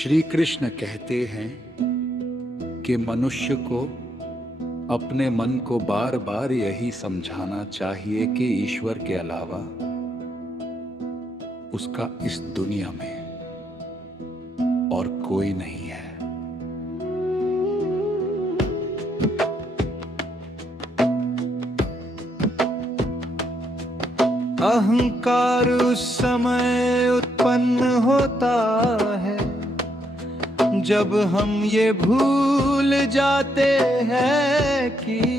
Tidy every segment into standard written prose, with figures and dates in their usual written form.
श्री कृष्ण कहते हैं कि मनुष्य को अपने मन को बार बार यही समझाना चाहिए कि ईश्वर के अलावा उसका इस दुनिया में और कोई नहीं है। अहंकार उस समय उत्पन्न होता है जब हम ये भूल जाते हैं कि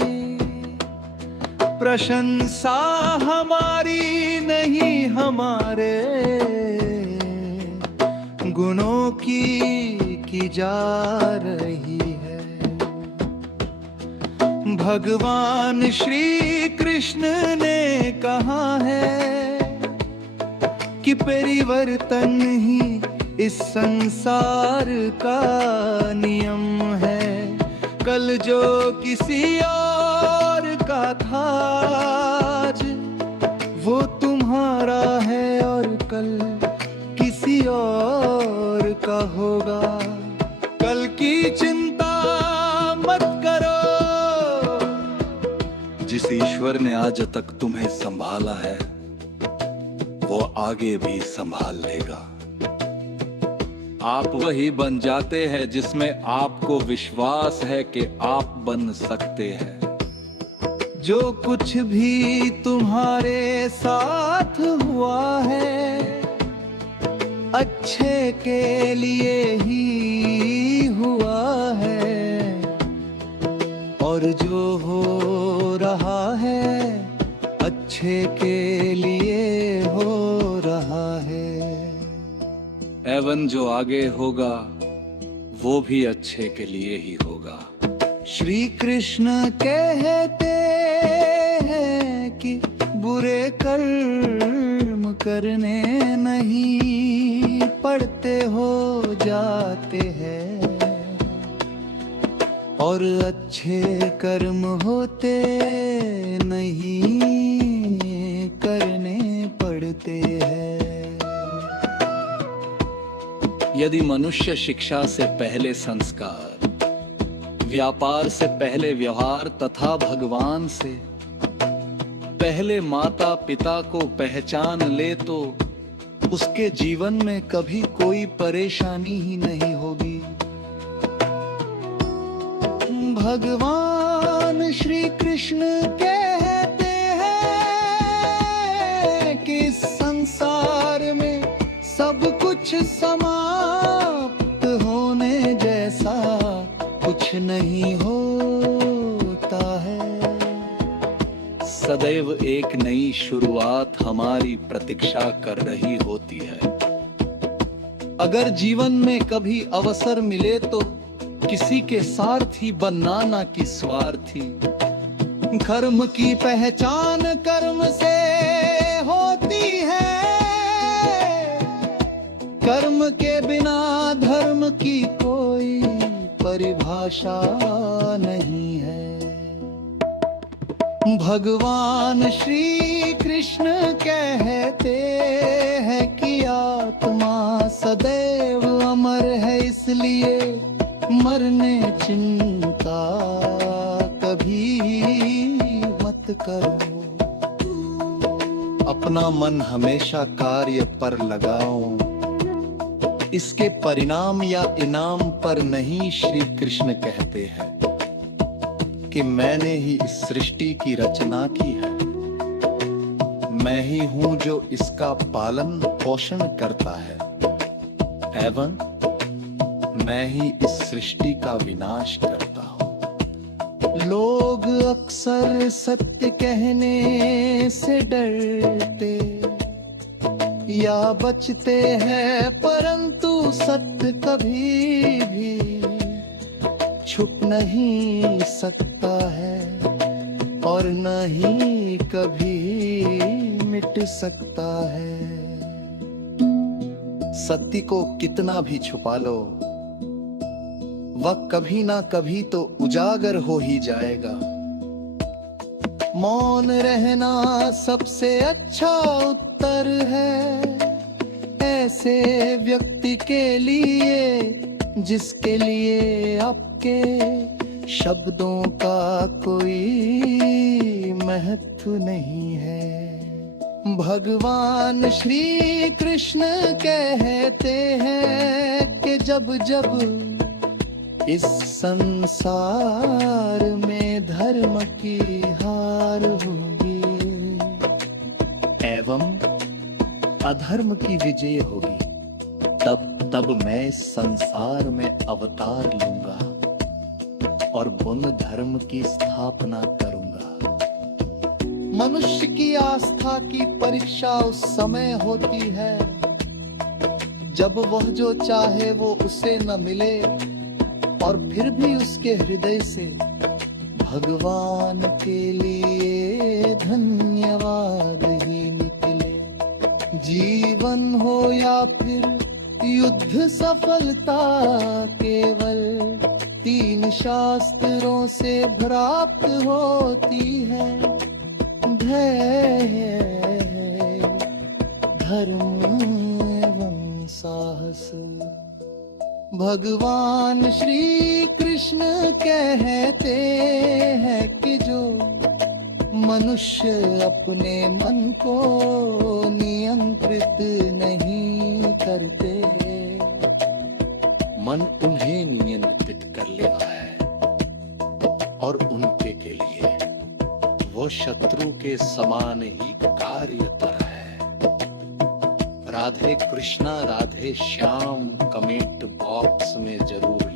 प्रशंसा हमारी नहीं, हमारे गुणों की जा रही है। भगवान श्री कृष्ण ने कहा है कि परिवर्तन ही इस संसार का नियम है। कल जो किसी और का था आज वो तुम्हारा है और कल किसी और का होगा। कल की चिंता मत करो। जिस ईश्वर ने आज तक तुम्हें संभाला है वो आगे भी संभाल लेगा। आप वही बन जाते हैं जिसमें आपको विश्वास है कि आप बन सकते हैं। जो कुछ भी तुम्हारे साथ हुआ है अच्छे के लिए ही हुआ है और जो हो रहा है अच्छे के लिए हो रहा है। एवं जो आगे होगा वो भी अच्छे के लिए ही होगा। श्री कृष्ण कहते हैं कि बुरे कर्म करने नहीं पड़ते, हो जाते हैं और अच्छे कर्म होते नहीं करने पड़ते हैं। यदि मनुष्य शिक्षा से पहले संस्कार, व्यापार से पहले व्यवहार तथा भगवान से पहले माता पिता को पहचान ले तो उसके जीवन में कभी कोई परेशानी ही नहीं होगी। भगवान श्री कृष्ण कहते हैं कि इस संसार में सब कुछ समाप्त होने जैसा कुछ नहीं होता है। सदैव एक नई शुरुआत हमारी प्रतीक्षा कर रही होती है। अगर जीवन में कभी अवसर मिले तो किसी के सारथी बनना ना कि स्वार्थी। कर्म की पहचान कर्म से होती है, कर्म के बिना धर्म की कोई परिभाषा नहीं है। भगवान श्री कृष्ण कहते हैं कि आत्मा सदैव अमर है, इसलिए मरने चिंता कभी मत करो। अपना मन हमेशा कार्य पर लगाओ, इसके परिणाम या इनाम पर नहीं। श्री कृष्ण कहते हैं कि मैंने ही इस सृष्टि की रचना की है, मैं ही हूं जो इसका पालन पोषण करता है एवं मैं ही इस सृष्टि का विनाश करता हूं। लोग अक्सर सत्य कहने से डरते या बचते हैं, परंतु सत्य कभी भी छुप नहीं सकता है और न ही कभी मिट सकता है। सत्य को कितना भी छुपा लो वह कभी ना कभी तो उजागर हो ही जाएगा। मौन रहना सबसे अच्छा उत्तर है। ऐसे व्यक्ति के लिए जिसके लिए आपके शब्दों का कोई महत्व नहीं है। भगवान श्री कृष्ण कहते हैं कि जब जब इस संसार में धर्म की हार होगी एवं अधर्म की विजय होगी, तब मैं इस संसार में अवतार लूंगा और बुद्ध धर्म की स्थापना करूंगा। मनुष्य की आस्था की परीक्षा उस समय होती है जब वह जो चाहे वो उसे न मिले और फिर भी उसके हृदय से भगवान के लिए धन्यवाद ही निकले। जीवन हो या फिर युद्ध सफलता केवल 3 शास्त्रों से प्राप्त होती है, धैर्य, धर्म एवं साहस। भगवान श्री कृष्ण कहते हैं कि जो मनुष्य अपने मन को नियंत्रित नहीं करते, मन उन्हें नियंत्रित कर लेता है और उनके के लिए वो शत्रु के समान ही कार्यतर है। राधे कृष्णा राधे श्याम कमेंट बॉक्स में जरूर